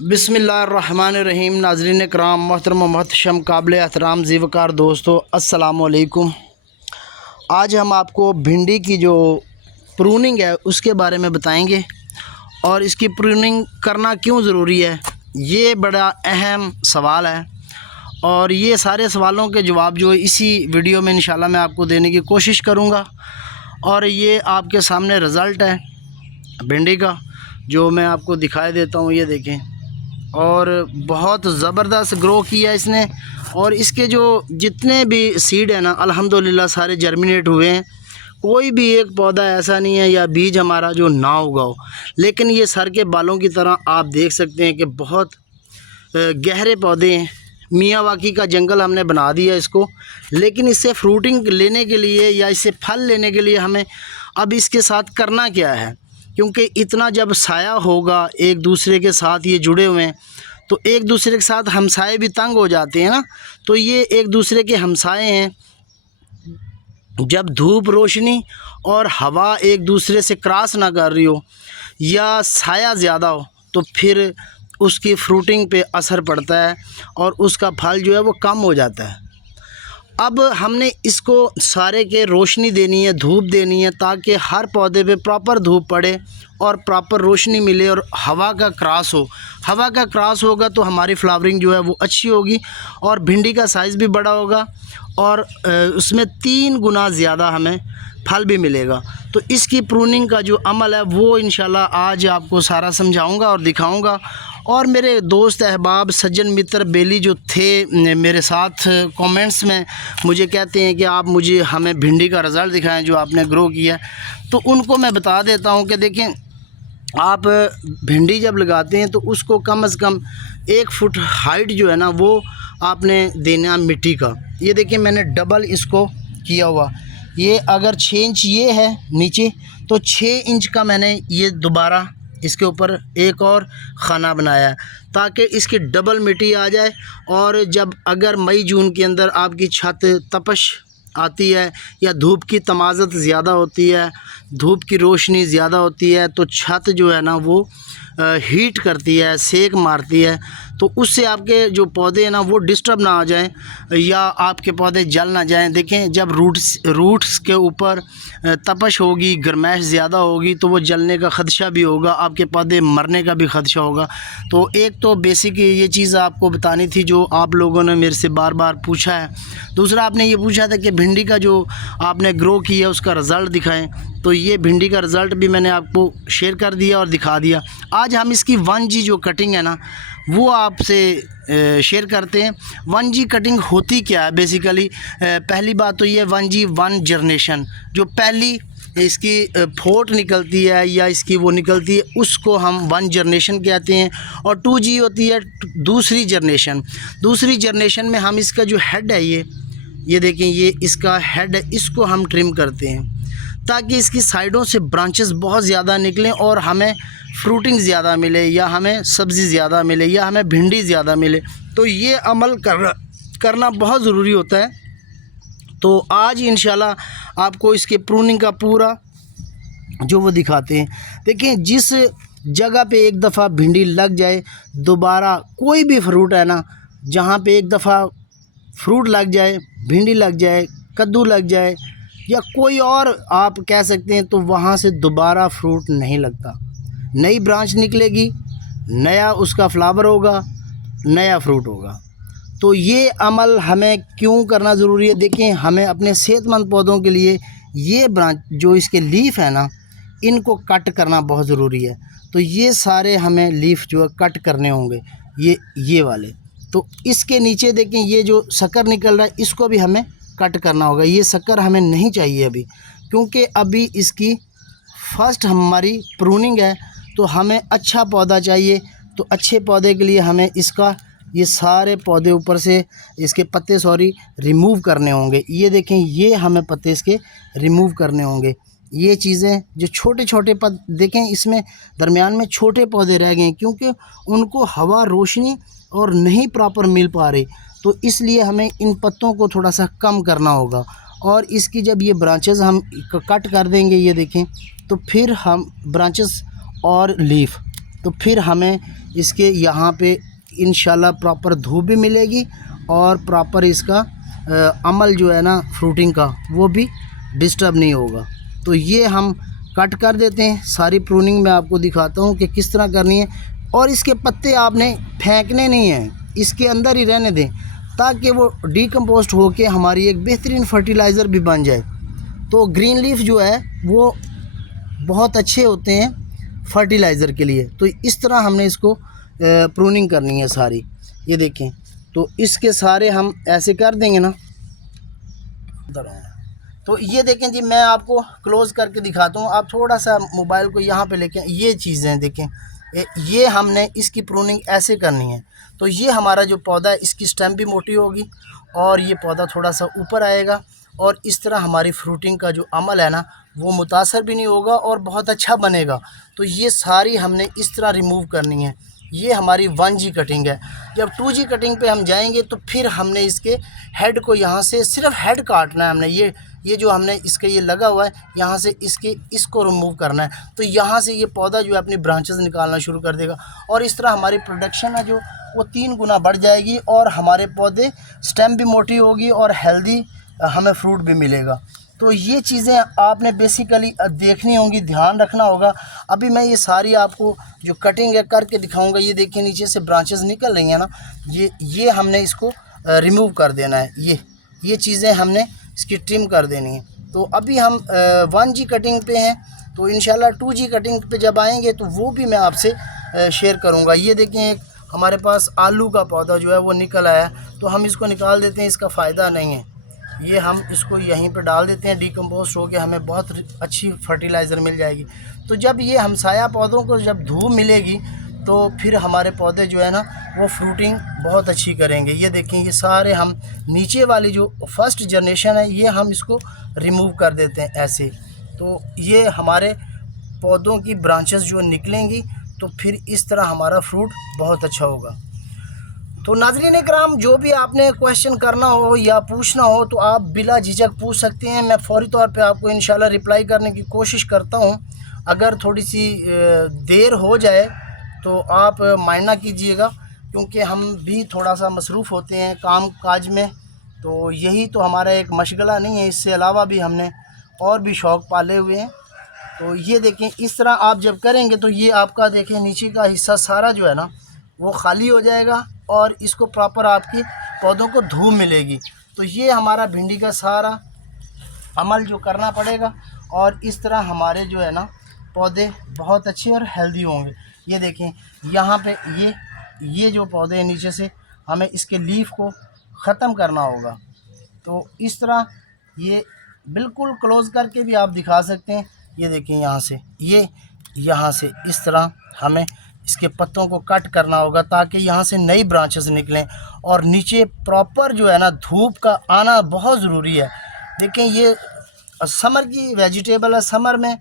बिस्मिल्लाहिर्रहमानिर्रहीम। नाज़रीन कराम, मोहतरम मोहतशम, काबिल एहतराम ज़ीवकार दोस्तों, अस्सलामु अलैकुम। आज हम आपको भिंडी की जो प्रूनिंग है उसके बारे में बताएंगे और इसकी प्रूनिंग करना क्यों ज़रूरी है। ये बड़ा अहम सवाल है और ये सारे सवालों के जवाब जो इसी वीडियो में इंशाल्लाह मैं आपको देने की कोशिश करूँगा। और ये आपके सामने रिज़ल्ट है भिंडी का, जो मैं आपको दिखाई देता हूँ। ये देखें, और बहुत ज़बरदस्त ग्रो किया इसने। और इसके जो जितने भी सीड है ना, अल्हम्दुलिल्लाह सारे जर्मिनेट हुए हैं। कोई भी एक पौधा ऐसा नहीं है या बीज हमारा जो ना उगा हो। लेकिन ये सर के बालों की तरह आप देख सकते हैं कि बहुत गहरे पौधे हैं। मियाँ वाकी का जंगल हमने बना दिया इसको। लेकिन इससे फ्रूटिंग लेने के लिए या इससे फल लेने के लिए हमें अब इसके साथ करना क्या है, क्योंकि इतना जब साया होगा एक दूसरे के साथ ये जुड़े हुए हैं, तो एक दूसरे के साथ हमसाए भी तंग हो जाते हैं ना। तो ये एक दूसरे के हमसाए हैं। जब धूप रोशनी और हवा एक दूसरे से क्रॉस ना कर रही हो या साया ज़्यादा हो, तो फिर उसकी फ्रूटिंग पे असर पड़ता है और उसका फल जो है वो कम हो जाता है। अब हमने इसको सारे के रोशनी देनी है, धूप देनी है, ताकि हर पौधे पे प्रॉपर धूप पड़े और प्रॉपर रोशनी मिले और हवा का क्रॉस हो। हवा का क्रॉस होगा तो हमारी फ्लावरिंग जो है वो अच्छी होगी और भिंडी का साइज़ भी बड़ा होगा और उसमें 3 गुना ज़्यादा हमें फल भी मिलेगा। तो इसकी प्रूनिंग का जो अमल है वो इंशाल्लाह आज आपको सारा समझाऊंगा और दिखाऊंगा। और मेरे दोस्त अहबाब सज्जन मित्र बेली जो थे मेरे साथ कमेंट्स में मुझे कहते हैं कि आप हमें भिंडी का रिज़ल्ट दिखाएं जो आपने ग्रो किया। तो उनको मैं बता देता हूं कि देखें, आप भिंडी जब लगाते हैं तो उसको कम से कम 1 फुट हाइट जो है ना वो आपने देना मिट्टी का। ये देखिए, मैंने डबल इसको किया हुआ। ये अगर 6 इंच ये है नीचे, तो 6 इंच का मैंने ये दोबारा इसके ऊपर एक और खाना बनाया है, ताकि इसकी डबल मिट्टी आ जाए। और जब अगर मई जून के अंदर आपकी छत तपश आती है या धूप की तमाज़त ज़्यादा होती है, धूप की रोशनी ज़्यादा होती है, तो छत जो है ना वो हीट करती है, सेक मारती है। तो उससे आपके जो पौधे हैं ना वो डिस्टर्ब ना आ जाएं या आपके पौधे जल ना जाएं। देखें, जब रूट्स के ऊपर तपश होगी, गर्माइश ज़्यादा होगी, तो वो जलने का ख़दशा भी होगा, आपके पौधे मरने का भी ख़दशा होगा। तो एक तो बेसिक ये चीज़ आपको बतानी थी जो आप लोगों ने मेरे से बार बार पूछा है। दूसरा, आपने ये पूछा था कि भिंडी का जो आपने ग्रो किया उसका रिज़ल्ट दिखाएं। तो ये भिंडी का रिज़ल्ट भी मैंने आपको शेयर कर दिया और दिखा दिया। आज हम इसकी 1G जो कटिंग है ना वो आपसे शेयर करते हैं। 1G कटिंग होती क्या है बेसिकली। पहली बात तो ये 1G 1 जनरेशन, जो पहली इसकी फोट निकलती है या इसकी वो निकलती है, उसको हम 1 जनरेशन कहते हैं। और 2G होती है दूसरी जनरेशन। दूसरी जनरेशन में हम इसका जो हेड है ये देखें, ये इसका हेड है, इसको हम ट्रिम करते हैं ताकि इसकी साइडों से ब्रांचेस बहुत ज़्यादा निकलें और हमें फ्रूटिंग ज़्यादा मिले या हमें सब्ज़ी ज़्यादा मिले या हमें भिंडी ज़्यादा मिले। तो ये अमल करना बहुत ज़रूरी होता है। तो आज इंशाल्लाह आपको इसके प्रूनिंग का पूरा जो वो दिखाते हैं। देखिए, जिस जगह पे एक दफ़ा भिंडी लग जाए, दोबारा कोई भी फ्रूट है ना, जहाँ पे एक दफ़ा फ्रूट लग जाए, भिंडी लग जाए, कद्दू लग जाए या कोई और आप कह सकते हैं, तो वहाँ से दोबारा फ्रूट नहीं लगता। नई ब्रांच निकलेगी, नया उसका फ्लावर होगा, नया फ्रूट होगा। तो ये अमल हमें क्यों करना ज़रूरी है। देखें, हमें अपने सेहतमंद पौधों के लिए ये ब्रांच जो इसके लीफ है ना, इनको कट करना बहुत ज़रूरी है। तो ये सारे हमें लीफ जो है कट करने होंगे, ये वाले। तो इसके नीचे देखें, ये जो शक्कर निकल रहा है इसको भी हमें कट करना होगा। ये शक्कर हमें नहीं चाहिए अभी, क्योंकि अभी इसकी फर्स्ट हमारी प्रूनिंग है। तो हमें अच्छा पौधा चाहिए। तो अच्छे पौधे के लिए हमें इसका ये सारे पौधे ऊपर से इसके पत्ते रिमूव करने होंगे। ये देखें, ये हमें पत्ते इसके रिमूव करने होंगे। ये चीज़ें जो छोटे छोटे देखें, इसमें दरमियान में छोटे पौधे रह गए हैं क्योंकि उनको हवा रोशनी और नहीं प्रॉपर मिल पा रही। तो इसलिए हमें इन पत्तों को थोड़ा सा कम करना होगा। और इसकी जब ये ब्रांचेस हम कट कर देंगे, ये देखें, तो फिर हम ब्रांचेस और लीफ, तो फिर हमें इसके यहाँ पे इंशाल्लाह प्रॉपर धूप भी मिलेगी और प्रॉपर इसका अमल जो है ना फ्रूटिंग का वो भी डिस्टर्ब नहीं होगा। तो ये हम कट कर देते हैं। सारी प्रूनिंग मैं आपको दिखाता हूँ कि किस तरह करनी है। और इसके पत्ते आपने फेंकने नहीं हैं, इसके अंदर ही रहने दें ताकि वो डिकम्पोस्ट होके हमारी एक बेहतरीन फर्टिलाइज़र भी बन जाए। तो ग्रीन लीफ जो है वो बहुत अच्छे होते हैं फर्टिलाइज़र के लिए। तो इस तरह हमने इसको प्रूनिंग करनी है सारी। ये देखें, तो इसके सारे हम ऐसे कर देंगे ना। तो ये देखें जी, मैं आपको क्लोज़ करके दिखाता हूँ। आप थोड़ा सा मोबाइल को यहाँ पे लेके, ये चीज़ें देखें, ये हमने इसकी प्रूनिंग ऐसे करनी है। तो ये हमारा जो पौधा है इसकी स्टेम भी मोटी होगी और ये पौधा थोड़ा सा ऊपर आएगा और इस तरह हमारी फ्रूटिंग का जो अमल है ना वो मुतासर भी नहीं होगा और बहुत अच्छा बनेगा। तो ये सारी हमने इस तरह रिमूव करनी है। ये हमारी 1G कटिंग है। जब 2G कटिंग पे हम जाएंगे तो फिर हमने इसके हेड को यहाँ से सिर्फ हेड काटना है। हमने ये जो हमने इसके ये लगा हुआ है यहाँ से इसको रिमूव करना है। तो यहाँ से ये पौधा जो है अपनी ब्रांचेस निकालना शुरू कर देगा और इस तरह हमारी प्रोडक्शन है जो वो 3 गुना बढ़ जाएगी और हमारे पौधे स्टेम भी मोटी होगी और हेल्दी हमें फ्रूट भी मिलेगा। तो ये चीज़ें आपने बेसिकली देखनी होंगी, ध्यान रखना होगा। अभी मैं ये सारी आपको जो कटिंग है करके दिखाऊंगा। ये देखिए नीचे से ब्रांचेस निकल रही हैं ना, ये हमने इसको रिमूव कर देना है। ये चीज़ें हमने इसकी ट्रिम कर देनी है। तो अभी हम 1G कटिंग पे हैं, तो इंशाल्लाह 2G कटिंग पे जब आएंगे तो वो भी मैं आपसे शेयर करूँगा। ये देखें, एक हमारे पास आलू का पौधा जो है वो निकल आया है, तो हम इसको निकाल देते हैं, इसका फ़ायदा नहीं है। ये हम इसको यहीं पे डाल देते हैं, डिकम्पोस्ट हो गया, हमें बहुत अच्छी फर्टिलाइज़र मिल जाएगी। तो जब ये हमसाया पौधों को जब धूप मिलेगी तो फिर हमारे पौधे जो है ना वो फ्रूटिंग बहुत अच्छी करेंगे। ये देखें, ये सारे हम नीचे वाली जो फर्स्ट जनरेशन है ये हम इसको रिमूव कर देते हैं ऐसे। तो ये हमारे पौधों की ब्रांचेस जो निकलेंगी तो फिर इस तरह हमारा फ्रूट बहुत अच्छा होगा। तो नाज़रीन इकराम, जो भी आपने क्वेश्चन करना हो या पूछना हो तो आप बिला झिझक पूछ सकते हैं। मैं फ़ौरी तौर पे आपको इंशाल्लाह रिप्लाई करने की कोशिश करता हूं। अगर थोड़ी सी देर हो जाए तो आप मायना कीजिएगा, क्योंकि हम भी थोड़ा सा मसरूफ़ होते हैं काम काज में। तो यही तो हमारा एक मशगला नहीं है, इससे अलावा भी हमने और भी शौक़ पाले हुए हैं। तो ये देखें, इस तरह आप जब करेंगे तो ये आपका देखें नीचे का हिस्सा सारा जो है ना वो खाली हो जाएगा और इसको प्रॉपर आपके पौधों को धूप मिलेगी। तो ये हमारा भिंडी का सारा अमल जो करना पड़ेगा और इस तरह हमारे जो है ना पौधे बहुत अच्छे और हेल्दी होंगे। ये देखें, यहाँ पे ये जो पौधे नीचे से हमें इसके लीफ को ख़त्म करना होगा। तो इस तरह ये बिल्कुल क्लोज़ करके भी आप दिखा सकते हैं। ये देखें, यहाँ से इस तरह हमें इसके पत्तों को कट करना होगा ताकि यहाँ से नई ब्रांचेस निकलें और नीचे प्रॉपर जो है ना धूप का आना बहुत ज़रूरी है। देखें, ये समर की वेजिटेबल है। समर में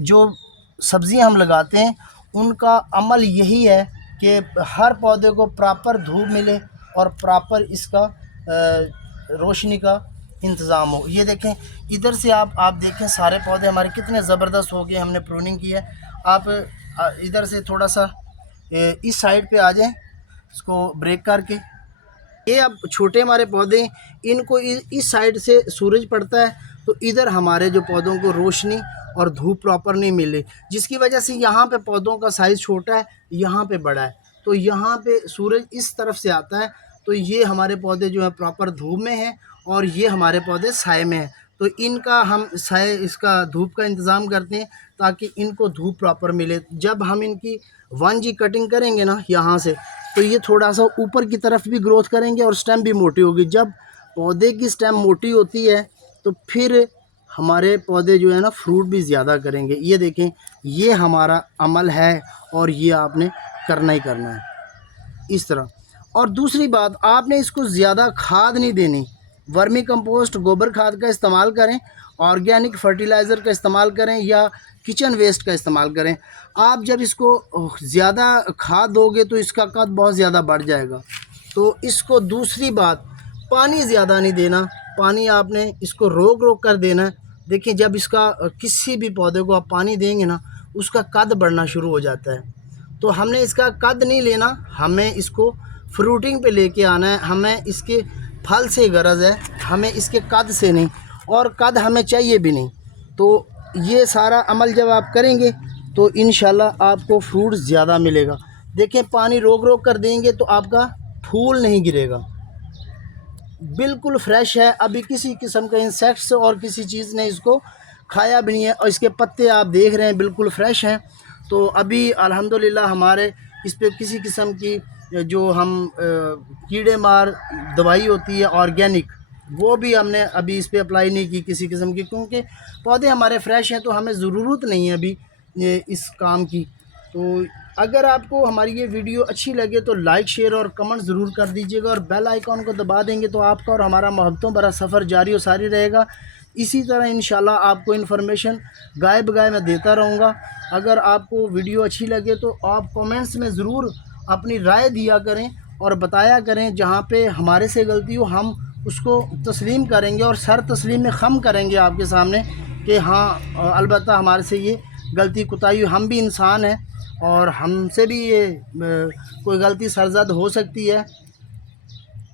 जो सब्ज़ियाँ हम लगाते हैं उनका अमल यही है कि हर पौधे को प्रॉपर धूप मिले और प्रॉपर इसका रोशनी का इंतज़ाम हो। ये देखें, इधर से आप देखें सारे पौधे हमारे कितने ज़बरदस्त हो गए, हमने प्रूनिंग की है। आप इधर से थोड़ा सा इस साइड पे आ जाएं, इसको ब्रेक करके। ये अब छोटे हमारे पौधे, इनको इस साइड से सूरज पड़ता है तो इधर हमारे जो पौधों को रोशनी और धूप प्रॉपर नहीं मिले, जिसकी वजह से यहाँ पे पौधों का साइज़ छोटा है, यहाँ पे बड़ा है। तो यहाँ पे सूरज इस तरफ से आता है तो ये हमारे पौधे जो है प्रॉपर धूप में हैं और ये हमारे पौधे साए में हैं। तो इनका हम साए, इसका धूप का इंतज़ाम करते हैं ताकि इनको धूप प्रॉपर मिले। जब हम इनकी 1G कटिंग करेंगे ना यहाँ से, तो ये थोड़ा सा ऊपर की तरफ भी ग्रोथ करेंगे और स्टेम भी मोटी होगी। जब पौधे की स्टेम मोटी होती है तो फिर हमारे पौधे जो है ना फ्रूट भी ज़्यादा करेंगे। ये देखें, ये हमारा अमल है और ये आपने करना ही करना है इस तरह। और दूसरी बात, आपने इसको ज़्यादा खाद नहीं देनी। वर्मी कंपोस्ट, गोबर खाद का इस्तेमाल करें, ऑर्गेनिक फर्टिलाइज़र का इस्तेमाल करें या किचन वेस्ट का इस्तेमाल करें। आप जब इसको ज़्यादा खाद दोगे तो इसका कद बहुत ज़्यादा बढ़ जाएगा। तो इसको दूसरी बात, पानी ज़्यादा नहीं देना। पानी आपने इसको रोक कर देना है। देखिए, जब इसका किसी भी पौधे को आप पानी देंगे ना उसका कद बढ़ना शुरू हो जाता है। तो हमने इसका कद नहीं लेना, हमें इसको फ्रूटिंग पे लेके आना है। हमें इसके फल से गरज है, हमें इसके कद से नहीं, और कद हमें चाहिए भी नहीं। तो ये सारा अमल जब आप करेंगे तो इंशाल्लाह आपको फ्रूट ज़्यादा मिलेगा। देखें, पानी रोक रोक कर देंगे तो आपका फूल नहीं गिरेगा, बिल्कुल फ्रेश है। अभी किसी किस्म का इंसेक्ट्स और किसी चीज़ ने इसको खाया भी नहीं है, और इसके पत्ते आप देख रहे हैं बिल्कुल फ्रेश हैं। तो अभी अल्हम्दुलिल्लाह हमारे इस पे किसी किस्म की जो हम कीड़े मार दवाई होती है ऑर्गेनिक, वो भी हमने अभी इस पे अप्लाई नहीं की किसी किस्म की, क्योंकि पौधे हमारे फ्रेश हैं तो हमें ज़रूरत नहीं है अभी इस काम की। तो अगर आपको हमारी ये वीडियो अच्छी लगे तो लाइक, शेयर और कमेंट ज़रूर कर दीजिएगा, और बेल आइकॉन को दबा देंगे तो आपका और हमारा मोहब्बतों भरा सफ़र जारी और सारी रहेगा। इसी तरह इंशाल्लाह आपको इन्फॉर्मेशन गाय बगाए मैं देता रहूँगा। अगर आपको वीडियो अच्छी लगे तो आप कमेंट्स में ज़रूर अपनी राय दिया करें और बताया करें। जहाँ पे हमारे से गलती हो हम उसको तस्लीम करेंगे और सर तस्लीम में ख़म करेंगे आपके सामने कि हाँ अलबत्ता हमारे से ये गलती कुताही, हम भी इंसान हैं और हमसे भी ये कोई गलती सरजद हो सकती है,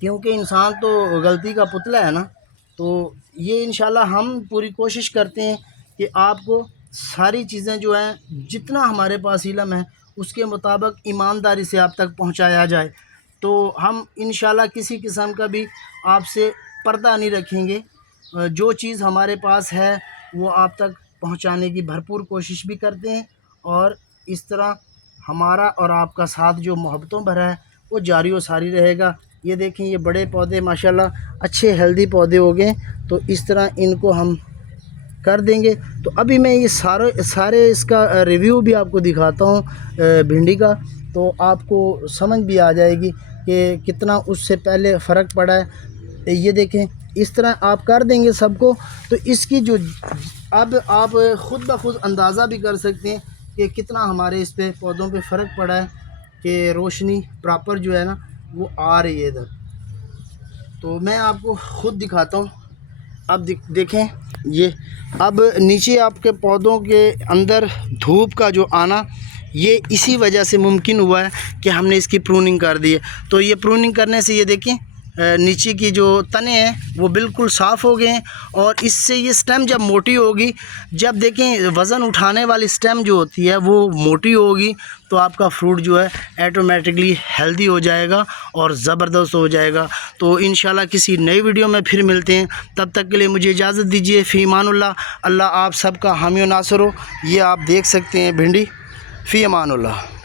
क्योंकि इंसान तो गलती का पुतला है ना। तो ये इंशाल्लाह हम पूरी कोशिश करते हैं कि आपको सारी चीज़ें जो हैं, जितना हमारे पास इल्म है उसके मुताबिक ईमानदारी से आप तक पहुंचाया जाए। तो हम इंशाल्लाह किसी किस्म का भी आपसे पर्दा नहीं रखेंगे, जो चीज़ हमारे पास है वो आप तक पहुंचाने की भरपूर कोशिश भी करते हैं, और इस तरह हमारा और आपका साथ जो मोहब्बतों भरा है वो जारी और सारी रहेगा। ये देखें, ये बड़े पौधे माशाल्लाह अच्छे हेल्दी पौधे हो गए, तो इस तरह इनको हम कर देंगे। तो अभी मैं ये सारे इसका रिव्यू भी आपको दिखाता हूँ भिंडी का, तो आपको समझ भी आ जाएगी कि कितना उससे पहले फ़र्क पड़ा है। ये देखें, इस तरह आप कर देंगे सबको, तो इसकी जो अब आप ख़ुद ब खुद अंदाज़ा भी कर सकते हैं कि कितना हमारे इस पे पौधों पे फ़र्क पड़ा है, कि रोशनी प्रॉपर जो है ना वो आ रही है इधर। तो मैं आपको ख़ुद दिखाता हूँ। अब देखें, ये अब नीचे आपके पौधों के अंदर धूप का जो आना, ये इसी वजह से मुमकिन हुआ है कि हमने इसकी प्रूनिंग कर दी है। तो ये प्रूनिंग करने से ये देखें नीचे की जो तने हैं वो बिल्कुल साफ़ हो गए हैं, और इससे ये स्टेम जब मोटी होगी, जब देखें वज़न उठाने वाली स्टेम जो होती है वो मोटी होगी, तो आपका फ्रूट जो है ऐटोमेटिकली हेल्दी हो जाएगा और ज़बरदस्त हो जाएगा। तो इंशाल्लाह किसी नई वीडियो में फिर मिलते हैं, तब तक के लिए मुझे इजाज़त दीजिए। फ़ी अमानुल्लाह। अल्लाह आप सबका हामी व नासर हो। ये आप देख सकते हैं भिंडी। फ़ी अमानुल्लाह।